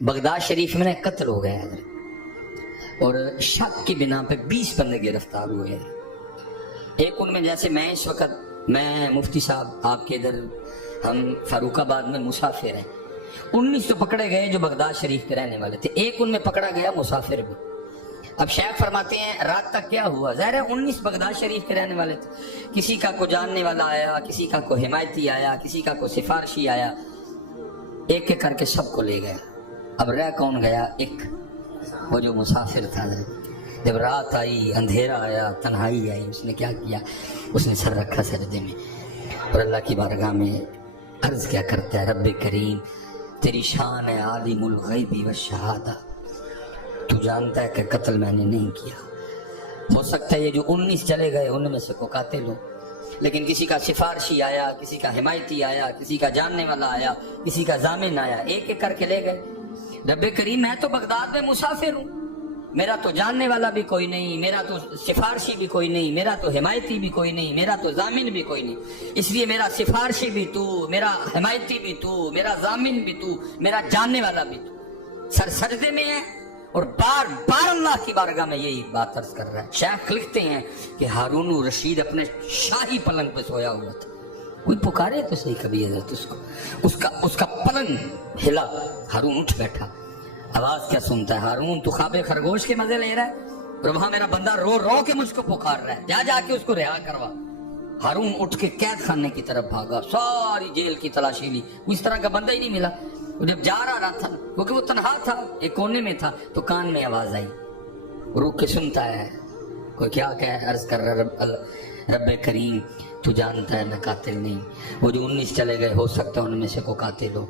Baghdad شریف میں قتل ہو گیا ہے اور شک کی بنا پہ 20 بندے گرفتار ہوئے ہیں۔ ایک ان میں جیسے میں اس وقت میں مفتی صاحب آپ کے ادھر ہم فاروق آباد میں مسافر ہیں، 19 تو پکڑے گئے جو بغداد شریف کے رہنے والے تھے، ایک ان میں پکڑا گیا مسافر بھی۔ اب شیخ فرماتے ہیں رات تک کیا ہوا، ظاہر ہے 19 بغداد شریف کے رہنے والے تھے، کسی کا کو جاننے والا آیا، کسی کا کو حمایتی آیا، کسی کا کو سفارشی آیا، ایک ایک کر کے سب کو لے گیا۔ اب رہ کون گیا؟ ایک وہ جو مسافر تھا۔ جب رات آئی، اندھیرا آیا، تنہائی آئی، اس نے کیا کیا؟ اس نے سر رکھا سجدے میں اور اللہ کی بارگاہ میں عرض کیا کرتا ہے، رب کریم تیری شان ہے عالم الغیب والشہادہ، تو جانتا ہے کہ قتل میں نے نہیں کیا۔ ہو سکتا ہے یہ جو 19 چلے گئے ان میں سے کو قاتل ہو، لیکن کسی کا سفارشی آیا، کسی کا حمایتی آیا، کسی کا جاننے والا آیا، کسی کا ضامن آیا، ایک ایک کر کے لے گئے۔ رب کریم میں تو بغداد میں مسافر ہوں، میرا تو جاننے والا بھی کوئی نہیں، میرا تو سفارشی بھی کوئی نہیں، میرا تو حمایتی بھی کوئی نہیں، میرا تو ضامن بھی کوئی نہیں، اس لیے میرا سفارشی بھی تو، میرا حمایتی بھی تو، میرا ضامن بھی تو، میرا جاننے والا بھی تو۔ سر سجدے میں ہے اور بار بار اللہ کی بارگاہ میں یہی بات عرض کر رہا ہے۔ شیخ لکھتے ہیں کہ ہارون الرشید اپنے شاہی پلنگ پہ سویا ہوا تھا، کوئی پکارے تو صحیح کبھی حضرت اس کا پلنگ ہلا، ہارون اٹھ بیٹھا، آواز کیا سنتا ہے؟ ہارون تو خواب خرگوش کے مزے لے رہا ہے اور وہاں میرا بندہ رو رو کے مجھ کو پکار رہا ہے، جا جا کے اس کو رہا کروا۔ ہارون اٹھ کے قید خانے کی طرف بھاگا، ساری جیل کی تلاشی لی، اس طرح کا بندہ ہی نہیں ملا۔ جب جا رہا تھا کیونکہ وہ تنہا تھا، ایک کونے میں تھا، تو کان میں آواز آئی، روک کے سنتا ہے کوئی کیا کہہ، عرض کر رہا رب کریم تو جانتا ہے میں قاتل نہیں۔ وہ جو 19 چلے گئے ہو سکتا ہے ان میں سے کو قاتل ہو،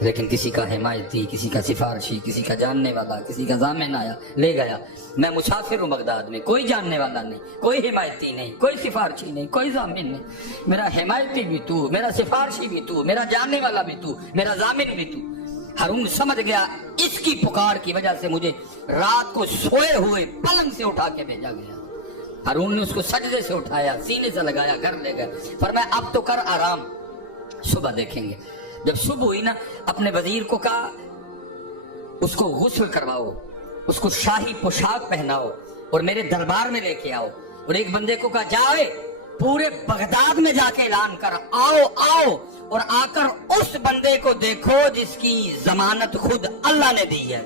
لیکن کسی کا حمایتی، کسی کا سفارشی، کسی کا جاننے والا، کسی کا ضامن آیا، لے گیا۔ میں مسافر ہوں بغداد میں، کوئی جاننے والا نہیں، کوئی حمایتی نہیں، کوئی سفارشی نہیں، کوئی ضامن نہیں، میرا حمایتی بھی تو، میرا سفارشی بھی تو، میرا جاننے والا بھی تو، میرا ضامن بھی تو۔ ہارون سمجھ گیا اس کی پکار کی وجہ سے مجھے رات کو سوئے ہوئے پلنگ سے اٹھا کے بھیجا گیا۔ ہارون نے اس کو سجدے سے اٹھایا، سینے سے لگایا، گھر لے گئے، فرمایا اب تو کر آرام، صبح دیکھیں گے۔ جب صبح ہوئی نا، اپنے وزیر کو کہا اس کو غسل کرواؤ، اس کو شاہی پوشاک پہناؤ اور میرے دربار میں لے کے آؤ، اور ایک بندے کو کہا جائے پورے بغداد میں جا کے اعلان کر، آؤ آؤ، اور آ کر اس بندے کو دیکھو جس کی ضمانت خود اللہ نے دی ہے۔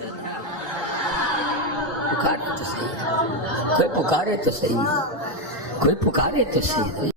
پکارے تو صحیح، کوئی پکارے تو صحیح، کوئی پکارے تو صحیح۔